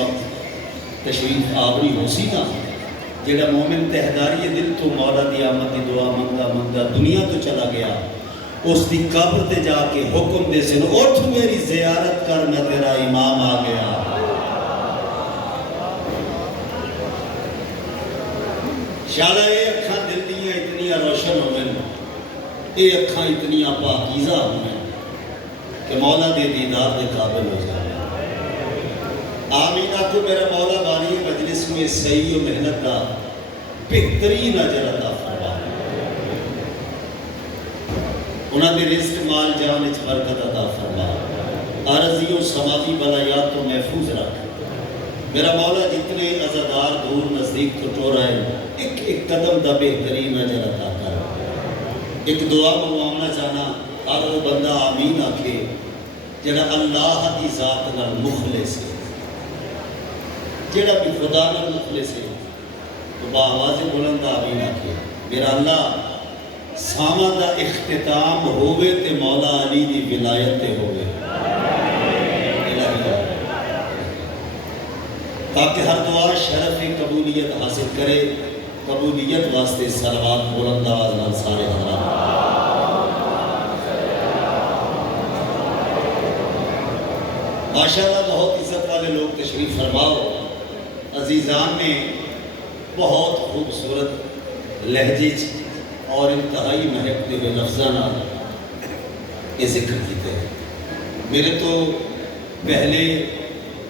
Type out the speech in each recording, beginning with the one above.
وقت تشریف آوری ہو سی نا، جڑا مومن تہداری دل تو مولا دی آمد دی دعا منگا منگا دنیا تو چلا گیا، اس دی قبر تے جا کے حکم دے سن اٹھ میری زیارت کر میں تیرا امام آ گیا۔ شالا اے اکھاں دل دیاں اتنی روشن ہوئے، اے اکھاں اتنی پاکیزہ ہوئے کہ مولا دے دیدار دے قابل ہو جائے۔ آمین آکو میرا مولا بانی مجلس میں صحیح و محنت دا بہترین اجر عطا فرما، انہاں دے رزق مال جان وچ برکت عطا فرما، عارضی و سماوی بلایات تو محفوظ رکھ۔ میرا مولا جتنے عزادار دور نزدیک کٹور آئے ایک ایک قدم دا بہترین اجر عطا کر۔ ایک دعا منگوانا چاہنا ہر وہ بندہ آمین آکھے جڑا اللہ دی ذات نال مخلص ہے، جڑا بھی خدا نال مخلص ہے تو باواز بلند آمین آکھے میرا اللہ ساما دا اختتام ہوئے تے مولا علی دی ولایت تے ہوئے، تاکہ ہر دعا شرف قبولیت حاصل کرے۔ قبولیت واسطے صلوات بلند آواز نال سارے حضرات۔ ماشاءاللہ بہت عزت والے لوگ تشریف فرماؤ، عزیزان نے بہت خوبصورت لہجے اور انتہائی مہکتے ہوئے لفظاں یہ ذکر کیتے ہیں۔ میرے تو پہلے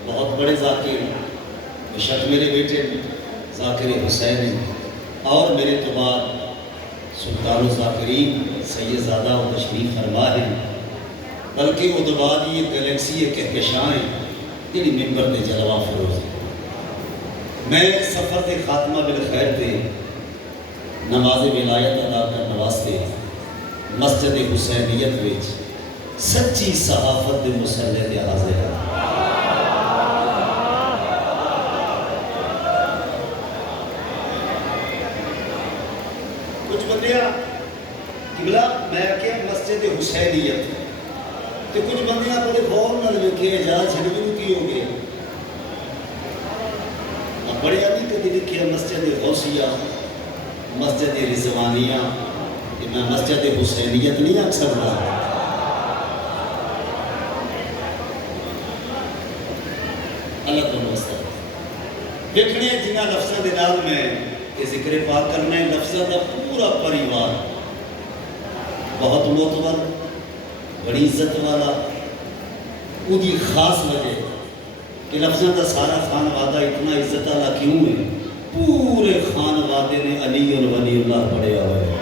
بہت بڑے ذاکر بشک میرے بیٹے ذاکر حسین ہیں، اور میرے تو بعد سلطان الذاکرین سید زادہ و تشریف فرما ہیں، بلکہ وہ تو بعد یہ گلیکسی کہکشاں ہیں جڑی ممبر دے جلوہ فروز ہیں۔ میں سفر دے خاتمہ بالخیر دے نماز ولایت ادا کرنے واسطے مسجد حسینیت وچ سچی صحافت دے مسلح دے حاضر ہیں۔ کچھ بندیاں قبلہ میں کہ مسجد حسینیت تو کچھ بندیاں بڑے غور نہ لکھے اجازت چھڑیوں کی ہو گئے، اب بڑے آدھی کدی لکھے مسجد غوثیہ، مسجد رضوانیہ، کہ میں مسجد حسینیت نہیں اکثر رہا۔ اللہ تعالیٰ واسطہ دیکھنے جنہ لفظہ دے نال میں یہ ذکر پاک کرنا ہے، لفظہ دا پورا پریوار بہت معتبر بڑی عزت والا، وہ دی خاص وجہ کہ لفظہ دا سارا خانوادہ اتنا عزت والا کیوں ہے؟ پورے خانوادے نے علی اور ولی اللہ پڑھے ہوئے ہیں۔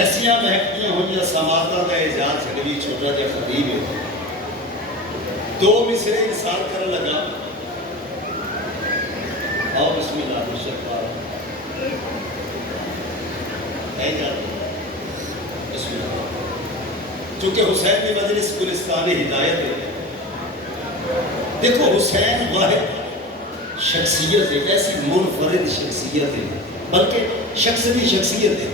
ایسیاں مہکتیاں ہوئیاں سماعتاں دا اعجاز چھڑوی چھوٹا جا خطیب ہے، دو مصرے انسان کر لگا، آؤ بسم اللہ مشکل ہے جاتے بسم اللہ، چونکہ حسین کی مجلس گلستان ہدایت ہے۔ دیکھو حسین واحد شخصیت ہے، ایسی منفرد شخصیت ہے، بلکہ شخص بھی شخصیت ہے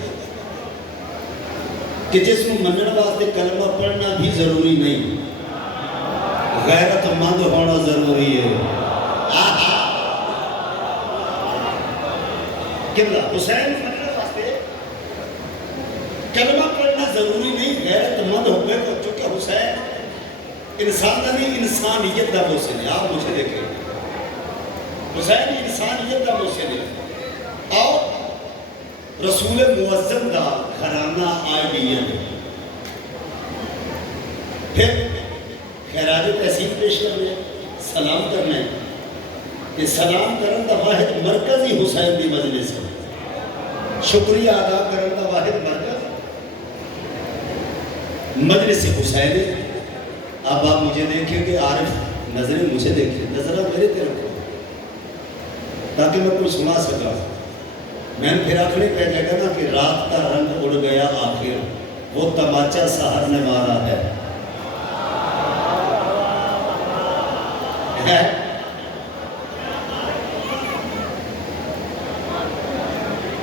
کہ جس کو منن واسطے کلمہ پڑھنا بھی ضروری نہیں، غیرت مند ہونا ضروری ہے۔ کملا حسین منن واسطے کلمہ پڑھنا ضروری نہیں، غیرت مند ہوئے کو، چونکہ حسین انسان کا نہیں انسانیت کا محسن ہے۔ آپ مجھے دیکھیں حسین انسانیت کا محسن ہے، اور رسول معظم دا گھرانہ آئیڈین ہے۔ پھر خیراج تحسین پیش کرنے سلام کرنے کہ سلام کرن دا واحد مرکز ہی حسین دی مجلس ہے، شکریہ ادا کرن دا واحد مرکز مجلس حسین ہے۔ اب آپ مجھے دیکھیں کہ عارف نظریں مجھے دیکھیں، نظرہ میرے طرف ہو تاکہ میں کوئی سنا سکا۔ میں نے پھر آخری پہ جگہ نا کہ رات کا رنگ اڑ گیا آخر، وہ تماچا سحر نے مارا ہے۔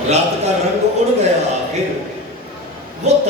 رات کا رنگ اڑ گیا آخر، وہ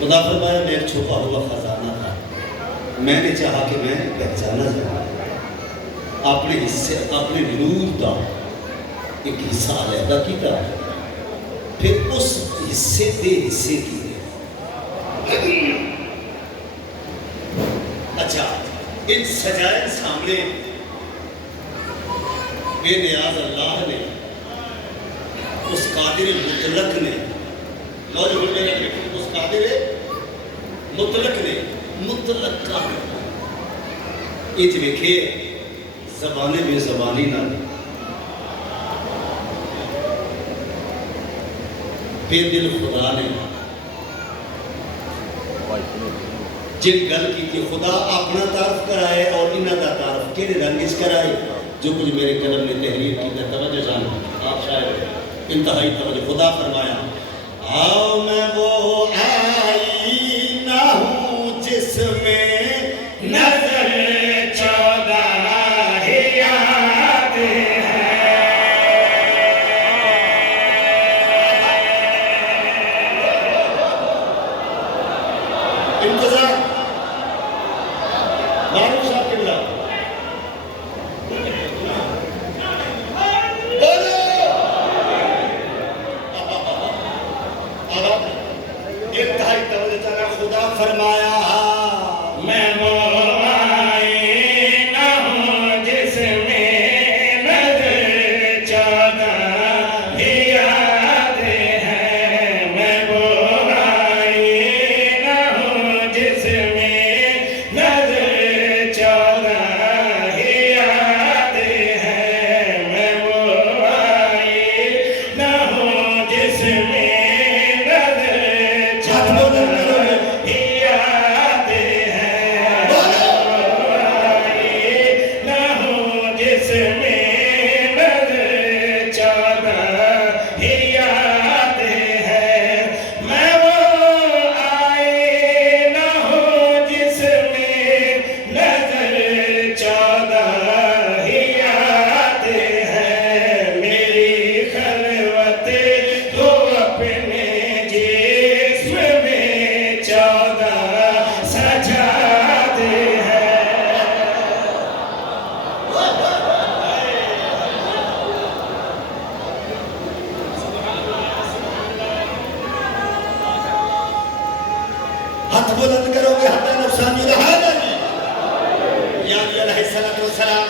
خدا فرمایا میں ایک چھپا ہوا خزانہ تھا، میں نے چاہا کہ میں پہچانا جاؤں، اپنے حصے اپنے نور کا ایک حصہ علیحدہ کیتا، پھر اس حصے دے حصے کیے۔ اچھا ان سجائے سامنے بے نیاز اللہ نے، اس قادر مطلق نے، نوجوان میں رکھے اس قادر مطلق نے مطلق کا اچ وکھے زبانے بے زبانی نہ بے دل خدا نے جن گل کی کہ خدا اپنا تعارف کرائے اور انہاں دا تعارف کیڑے رنگش کرائے، جو کچھ میرے قلم نے تحریر کی توجہ جان آپ شاید انتہائی توجہ۔ خدا فرمایا آؤ میں وہ آئینہ ہوں جس میں نظر چودہ یاد ہے، انتظار معروف صاحب قبلہ انتہائی توجہ چاہنا۔ خدا فرمایا میں وہ آئینہ ہوں جس میں نظر چودہ یاد ہے، میں وہ آئینہ ہوں جس میں نظر چودہ یاد ہے، میں وہ آئینہ ہوں جس میں ہاتھ بلند کرو گے حتی نفسانی رہا یعنی علیہ السلام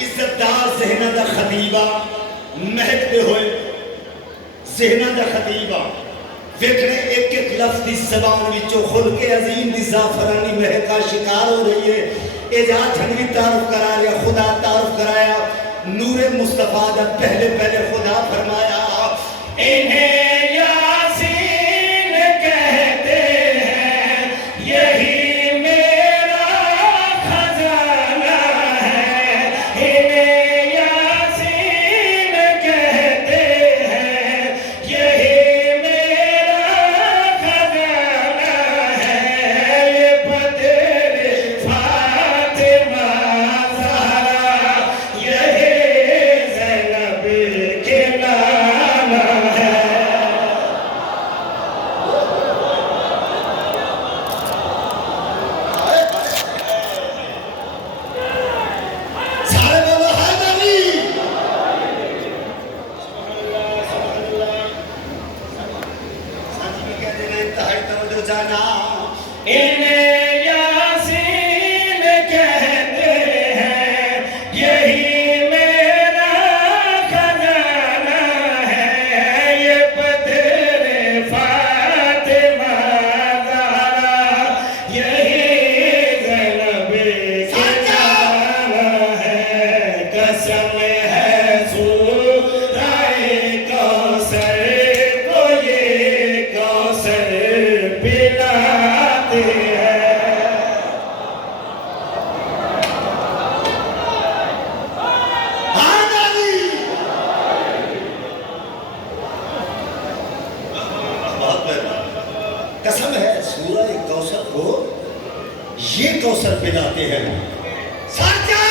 عزت دار ذہنہ دا خطیبہ مہکتے ہوئے ذہنہ دا خطیبہ ویکھنے ایک ایک لفظ دی زبان وچوں خلق عظیم دی زعفرانی مہکا شکار ہو رہی ہے۔ اجازت جھنوی تعارف کرا رہا، خدا تعارف کرایا، نور مصطفیٰ دا پہلے پہلے خدا فرمایا انہیں یاسین کہتے ہیں، یہی میرا خزانہ ہے، انہیں یاسین کہتے ہیں، یہی میرا خزانہ ہے، یہ بدر فاطمہ زہرا یہی زینب کے نام ہے۔ سارے بولو حیدری، ساتھی میں کہہ دینا انتہائی توجہ جانا، انہیں یاسین کہتے ہیں، یہی میرا خزانہ ہے، یہ بدر فاطمہ زہرا یہی زینب کے نام ہے، قسم ہے سورۂ کوثر کو یہ کوثر پلاتے ہیں۔ بہت بہتر قسم ہے سورہ کوثر کو یہ کوثر پلاتے ہیں۔ ساتھیو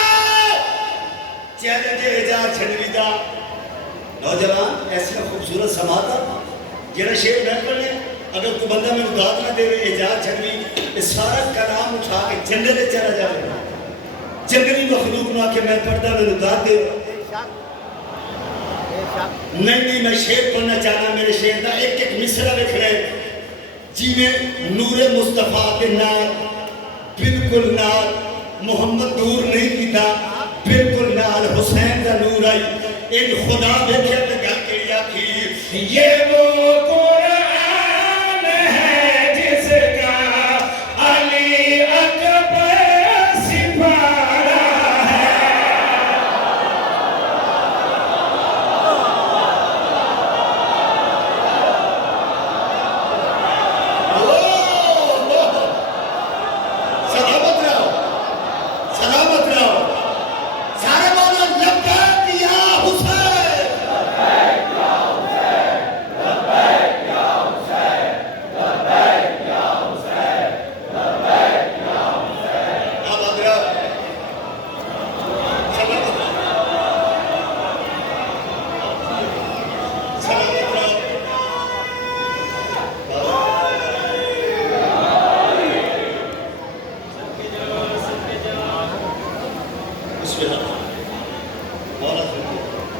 چیلنج اعجاز چھنوی دا نوجوان ایسی خوبصورت سماعت جنہیں شیر میں پڑھنے اگر کوئی بندہ میں داد نہ دے اجازت چھڑوی یہ سارا کلام اٹھا کے جنگل چلا جائے جنگلی مخلوق نہ کہ میں پڑھتا میں داد دے نہیں میں شعر پڑھنا چاہنا میرے شعر دا ایک ایک مصرع لکھ رہے جی میں نور مصطفیٰ کے نال بالکل نال محمد دور نہیں کیتا بالکل نال حسین دا نور آئی ایک خدا دیکھے تے گل کیا کی یہ وہ قرآن ہے جس کا علی اکبر سپارہ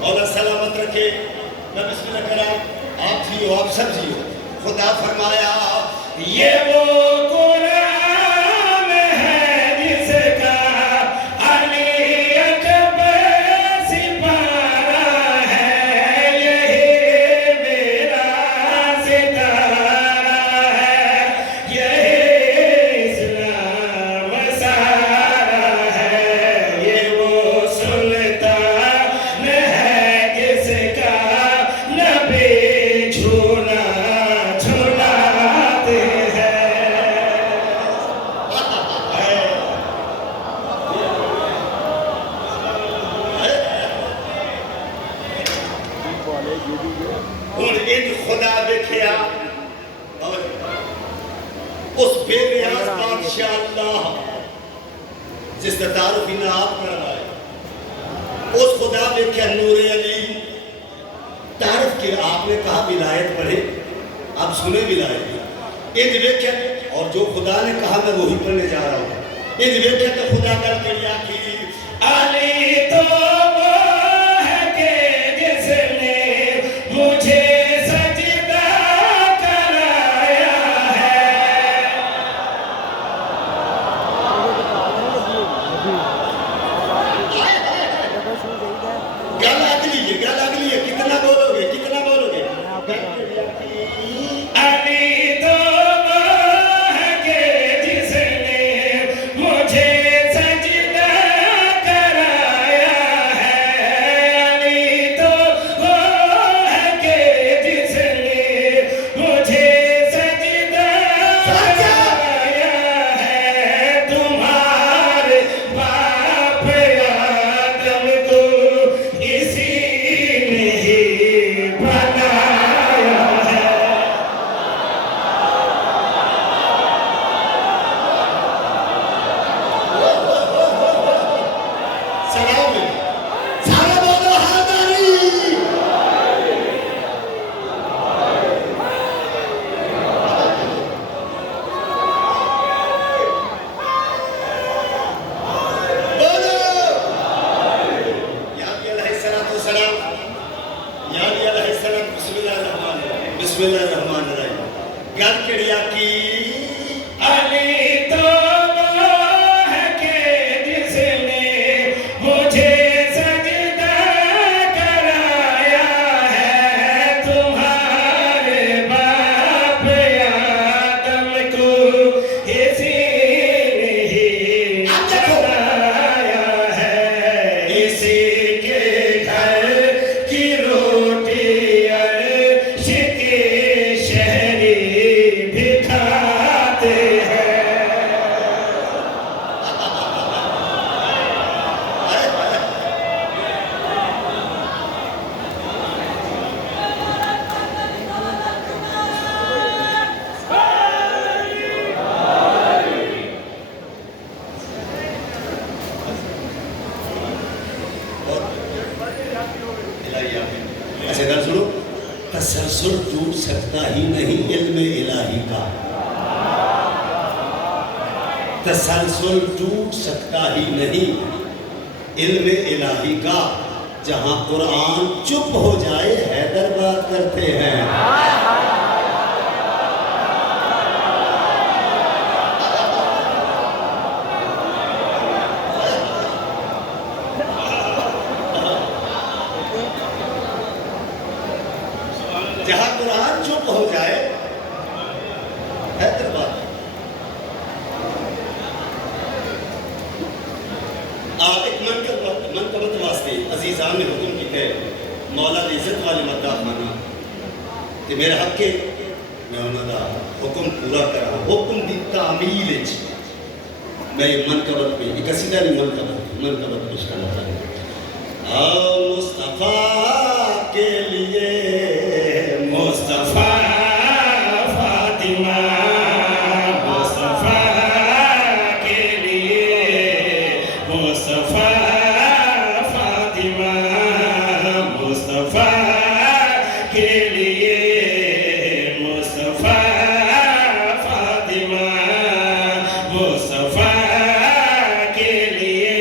اور سلامت رکھے میں بسم اللہ کرا آپ جیو آپ سب جیو خدا فرمایا یہ وہ قرآن ہے جس کا علی اکبر سپارہ ہے یہی میرا ستارہ ہے یہی اسلام سارا ہے یہ وہ سلطان ہے جس کا نبی جھولا جھولاتے ہیں اور ان خدا دیکھیا اس بے نیاز بادشاہ اللہ جس نے تعارف انہیں آپ کرنا ہے اس خدا دیکھیا نور علی تعارف کے آپ نے کہا ولایت پڑھے آپ سنے ولایت ان دیکھیا اور جو خدا نے کہا میں وہی پڑھنے جا رہا ہوں ان دیکھیا تو خدا کر کیا کی علی تو وہ ہے کہ جس نے مجھے سجدہ کرایا ہے گل اگلی ہے کتنا بولو گے علی تو وہ ہے کہ جس نے مجھے سجدہ کرایا ہے علی تو وہ ہے کہ جس نے مجھے سجدہ کرایا ہے تمہارے باپ آدم کو اسی نے ہی بنایا ہے سلام سارا بولو حاضری بولو یا نبی علیہ السلام یا نبی علیہ السلام بسم اللہ الرحمن الرحیم گل کڑیا کی علی تو وہ ہے کہ جس نے مجھے سجدہ کرایا ہے تمہارے باپ آدم کو اسی نے ہی بنایا ہے اسی کے گھر کی روٹی عرش کے شہری بھی کھاتے ہیں ایسے گل سنو تسلسل ٹوٹ سکتا ہی نہیں علم الہی تسلسل ٹوٹ سکتا ہی نہیں علم الہی کا، جہاں قرآن چپ ہو جائے حیدر بات کرتے ہیں۔ جہاں قرآن چپ ہو جائے حیدر بات۔ ایک منقبت واسطے عزیزان نے حکم کی ہے، مولا نے عزت والے مداح مانا کہ میرے حق کے میں انہوں دا حکم پورا کرا، حکم دی تعمیل میں یہ منقبت پہ ایک قصیدہ نہیں منقبت پیش کرنا چاہتا ہوں۔ مصطفیٰ کے لیے مصطفیٰ فاطمہ، مصطفیٰ کے لیے مصطفیٰ فاطمہ، مصطفیٰ کے لیے مصطفیٰ فاطمہ، مصطفیٰ کے لیے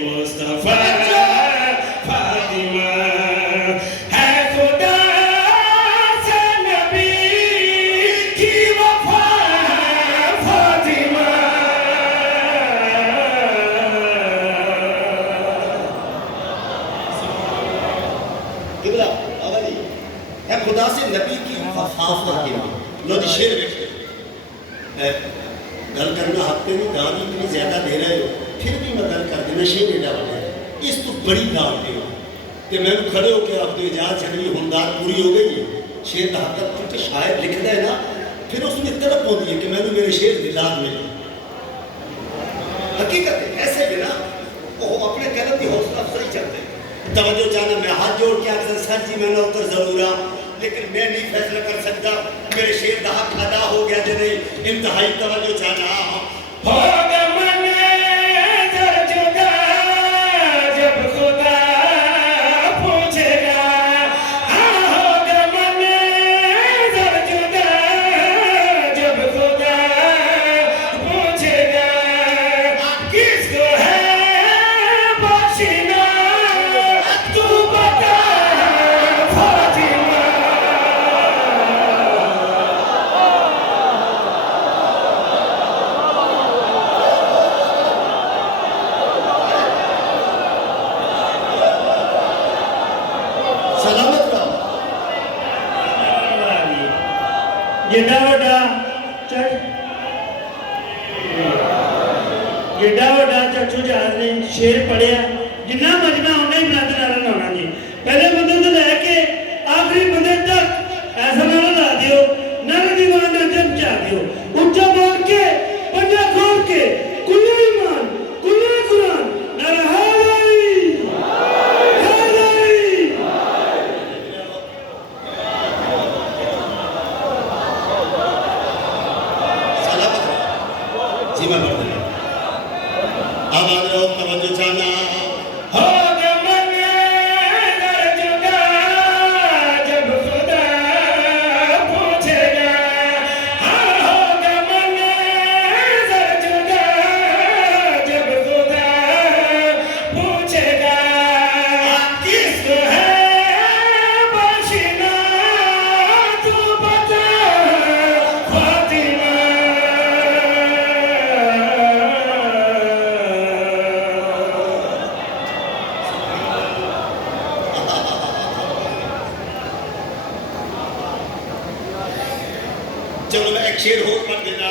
مصطفیٰ فاطمہ، ہے خدا سے نبی کی وفا فاطمہ۔ قبلہ بابا جی، ہے خدا سے نبی کی وفا فاطمہ۔ لو جی شیر بیٹھے گل کرنا ہفتے میں دادی اتنی زیادہ دے رہے ہو، پھر بھی میں گل کر دینا شیر ایڈا بڑا ہے، اس تو بڑی دعوت دے کہ میں کھڑے ہو کے آپ تو اجازت چھڑی ہوندار پوری ہو گئی ہے۔ شیر دا حقت کیونکہ شاعر لکھ دے نا، پھر اس میں تڑپ ہوتی ہے کہ میں نے میرے شیر دلات ملے۔ حقیقت ہے ایسے بھی نا وہ اپنے قلم کی حوصلہ افزائی چلتے ہیں۔ توجہ چاہنا میں ہاتھ جوڑ کے اکثر سر جی میں نہ اتر ضرور ہوں، لیکن میں نہیں فیصلہ کر سکتا میرے شیر دا حق ادا ہو گیا کہ نہیں۔ انتہائی توجہ چاہنا ہوگا منظر جدا جب خدا پوچھے گا، ہوگا منظر جدا جب خدا پوچھے گا، کس کو ہے بخشنا تو بتا فاطمہ۔ سلامت رہو۔ جیڈا وڈا چچو جہاز نے شیر پڑھیا، جنہ مجمع انہیں ہی برادر نارن ہونا جی۔ پہلے بندے تو لے کے آخری بندے تک ایسا نعرہ لا دیو، نعرہ دیوان نہ جم چاہ دیو، اونچا بول کے پنجا کھول کے کلو ایمان کلو قرآن نعرہ حیدری حیدری۔ سلامت رہو۔ جی میں بڑھ دیں آباد رہو، توجہ چاہنا ہوگا منظر جدا جب خدا پوچھے گا، ہوگا منظر جدا جب خدا پوچھے گا، کس کو ہے بخشنا تو بتا فاطمہ۔ چلو میں ایک شیر ہو پڑھ دینا۔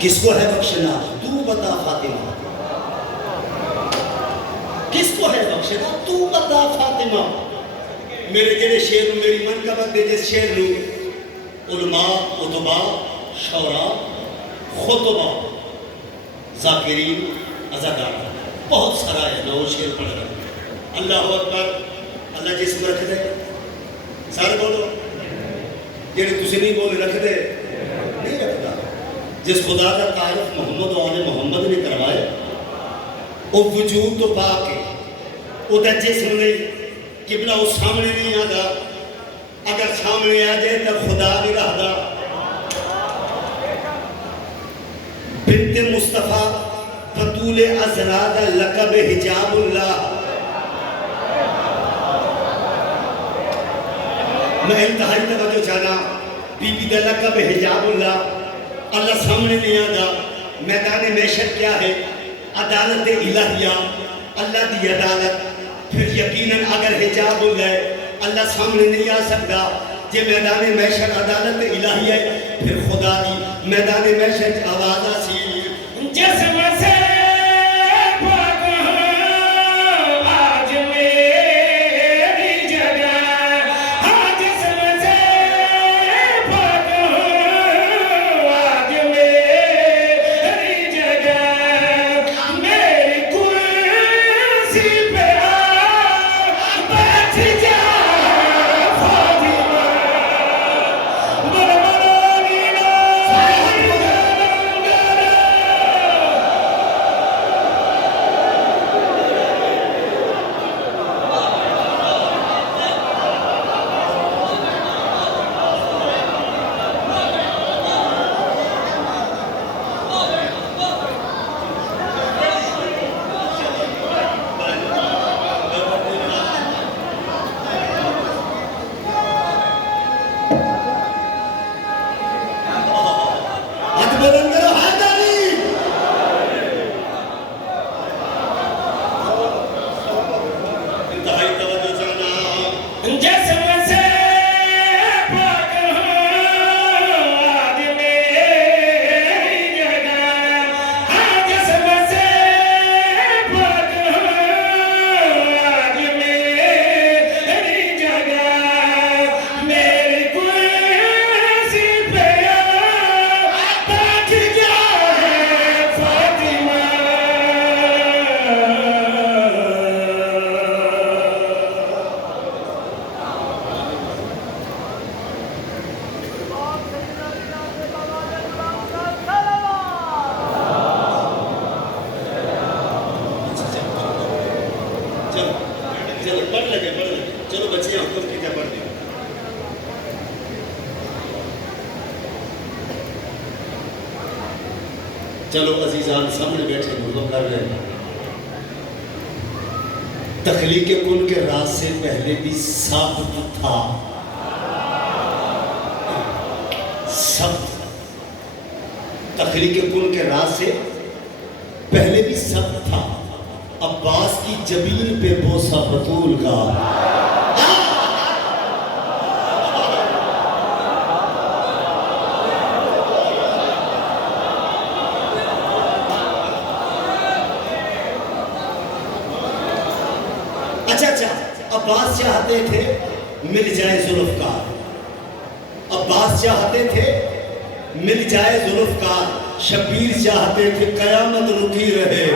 کس کو ہے بخشنا تو بتا فاطمہ، کس کو ہے بخشنا تو بتا فاطمہ۔ میرے جڑے شیر نو میری منقبت دے جس شیر نو علماء ادباء شعراء خطباء ذاکرین عزادار بہت سارا ہے، نو شیر پڑھ رہا۔ اللہ اکبر، اللہ جسم رکھ دے سارے بولو، جڑے تسی نہیں بولے رکھ دے نہیں رکھتا۔ جس خدا کا تعارف محمد و آل محمد نے کروائے، وہ وجود تو پاک ہے، وہ دا جسم نہیں، قبلہ وہ سامنے نہیں آتا، اگر سامنے آ جائے تو خدا نہیں رہتا۔ بنت مصطفیٰ بطول ازراد لقب حجاب اللہ. میں انتہائی توجہ چاہنا بی بی دا لقب حجاب اللہ اللہ سامنے نہیں آگا. میدان محشر کیا ہے؟ عدالت الہیہ، اللہ دی عدالت. پھر یقیناً اگر حجاب اللہ اللہ سامنے نہیں آ سکتا. جے میدان محشر عدالت الہیہ ہے پھر خدا دی میدان محشر آواز آسی جسم سے پاک ہوں آج میری جگہ. ہاں جسم سے پاک ہوں آج میری جگہ. میری کرسی پہ آ بیٹھ جا فاطمہ. جسم سے پاک ہوں آج میری جگہ. ہاں جسم سے پاک ہوں آج میری جگہ. میری کرسی پہ بیٹھ جا فاطمہ. چلو پڑھ لگے چلو بچیاں حکم کی کیا پڑھ دیں. چلو عزیزان سامنے بیٹھے حکم کر رہے ہیں. تخلیق کن کے راز سے پہلے بھی ثابت تھا. تخلیق کن کے راز سے پہلے بھی ثابت تھا. عباس کی جبین پہ بوسہ بطول کا. اچھا عباس چاہتے تھے مل جائے ذوالفقار. عباس چاہتے تھے مل جائے ذوالفقار. شبیر چاہتے تھے قیامت رکی رہے.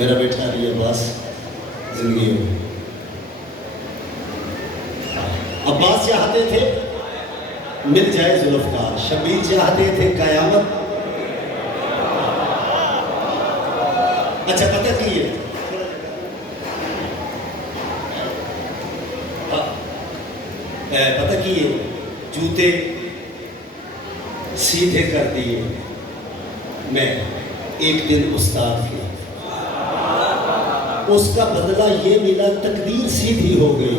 میرا بیٹا علی عباس زندگی ہو. عباس چاہتے تھے مل جائے ذوالفقار. شبیر چاہتے تھے قیامت. اچھا پتہ کی ہے پتہ کی ہے جوتے سیدھے کر دیے. میں ایک دن استاد کیا اس کا بدلہ یہ ملا تقدیر سیدھی ہو گئی.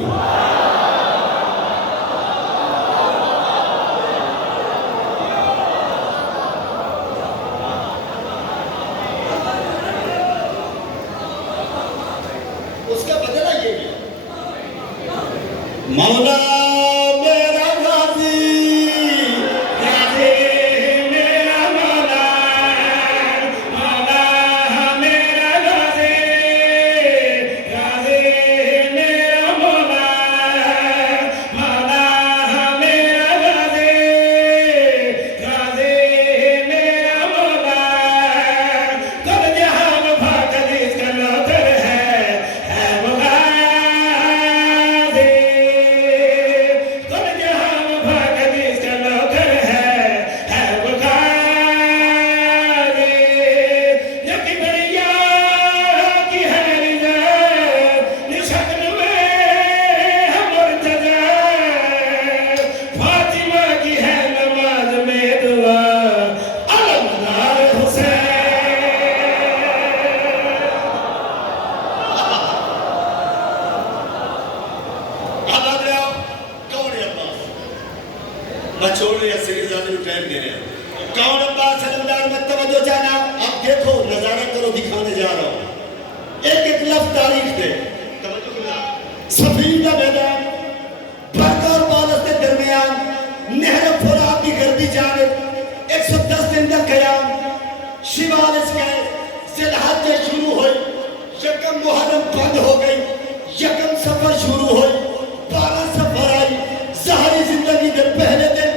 مولا میرا غازی غازی میرا مولا مولا میرا غازی غازی میرا مولا مولا میرا غازی غازی میرا مولا کل جہان بھاگ جس کا نوکر ہے وہ غازی کل جہان بھاگ جس کا نوکر ہے وہ غازی یکی بریا کی ہے رضا شکل میں ہے مرتضی فاطمہ کی ہے نماز میں دعا علمدار حسین اب آ رہے ہو کون ہے عباس؟ میں چھوڑ رہی سری زادی کو ٹائم دے رہے ہیں کون عباس علمدار میں توجہ جانا اب دیکھو نظارہ کرو دکھانے جا رہا ہوں ایک ایک لفظ تاریخ دے توجہ کرنا سفین کا میدان برق اور بالس کے درمیان نہر فرات کی غربی جانب 110 دن کا قیام شمال اس کے ذی-الحجہ سے شروع ہوئی یکم محرم بند ہو گئی یکم سفر شروع ہوئی 12 سفر آئی ظاہری زندگی کے پہلے دن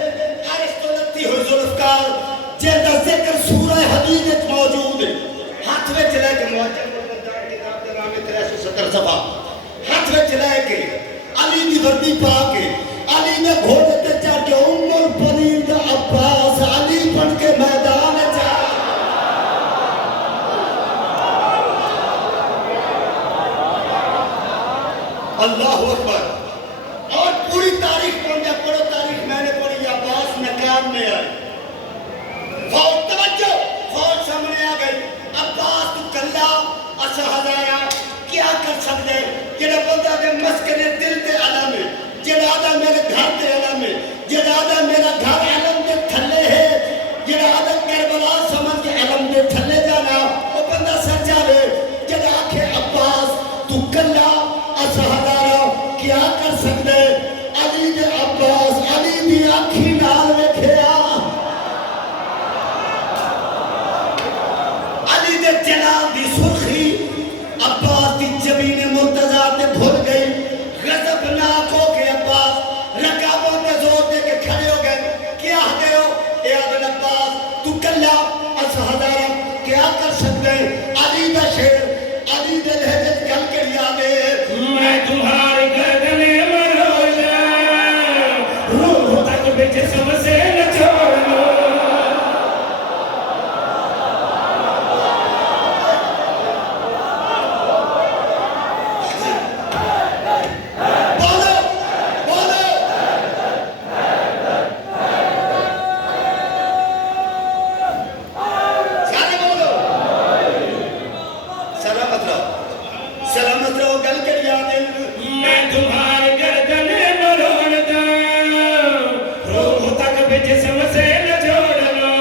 عرش تو لگتی ہوئی ذوالفقار جیدہ ذکر سورہ حدید موجود ہے ہاتھ میں چلائے کہ معجم المدار کتاب کے نام 370 صفحہ ہاتھ میں چلائے کہ علی دی وردی پا کے علی نے گھوڑے تے چڑھ کے ام البنین دا عباس علی بن کے میدان جا اللہ اکبر اور پوری تاریخ پڑھنے پڑھو تاریخ میں نے پڑھی عباس نکام میں آئی فوج توجہ فوج سامنے آ گئی عباس تو کلا اسا ہزارہ کیا کر سکتے جڑا بندہ دے مسکن دل دے علم ہے جڑا آدھا میرے گھر دے علم ہے جڑا آدھا میرا گھر علم دے تھلے ہے جڑا آدھا کربلا سمجھ کے علم دے تھلے جانا وہ بندہ سچا ہے جڑا آکھے عباس تو کلا اسا ہزارہ کیا کر سکتے علی دے عباس علی دی آنکھی نال ویکھیا علی دے جلال دی سرخی عباس دی جبین مرتضیٰ تے بھول گئی غضبناک ہو کے عباس رکابوں کے زور دے کے کھڑے ہو گئے کیا ہدے ہو اے آدھن عباس تو کلا اسا ہزارہ کیا کر سکتے علی دا شیر علی دے لہجت گل کے لیا دے میں تمہاری گردن مرولا روح تک بھی جسم سے نہ چھوڑنا بولو بولو سارے بولو سلامت رہو گل کے لیا دے میں تمہاری گردن مرولا روح تک بھی جسم سے نہ چھوڑنا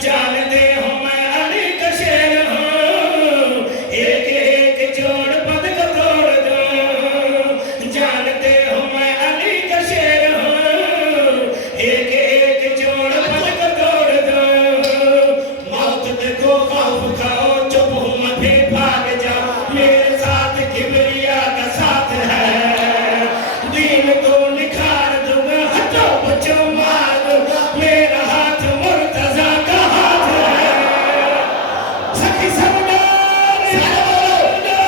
جانتے ہو میں علی کا شیر ہوں ایک ایک جوڑ پد کو توڑ دوں جانتے ہو میں علی کا شیر ہوں ایک ایک جوڑ پد کو توڑ دوں موت دیکھو خوف کھاؤ چپ ہوں میں پھر بھاگ جاؤ میرے ساتھ کبریا کا ساتھ ہے دین کو نکھار دوں گا ہٹو بچو مار دوں میرا ہاتھ مرتضیٰ کا ہاتھ ہے سکی سردار سارے بولو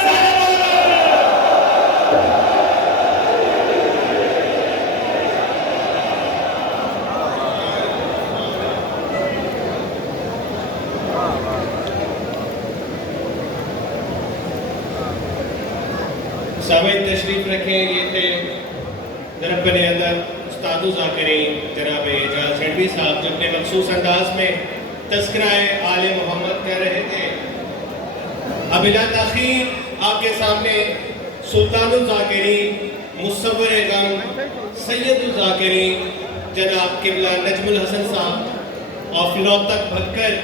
سارے بولو سامعین تشریف رکھیں یہ تھے جناب بنے اندر استاد و ذاکرین جناب اعجاز ہنڈوی صاحب جو اپنے مخصوص انداز میں تذکرہ آل محمد کہہ رہے تھے اب بلا تاخیر آپ کے سامنے سلطان الذاکرین مصور غم سید الذاکرین جناب قبلہ نجم الحسن صاحب اور فلوت تک بھگ کر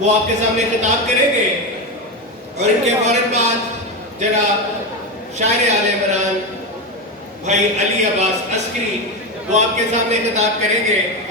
وہ آپ کے سامنے خطاب کریں گے اور ان کے فوراً بعد جناب شاعر آل عمران بھائی علی عباس عسکری وہ آپ کے سامنے خطاب کریں گے اور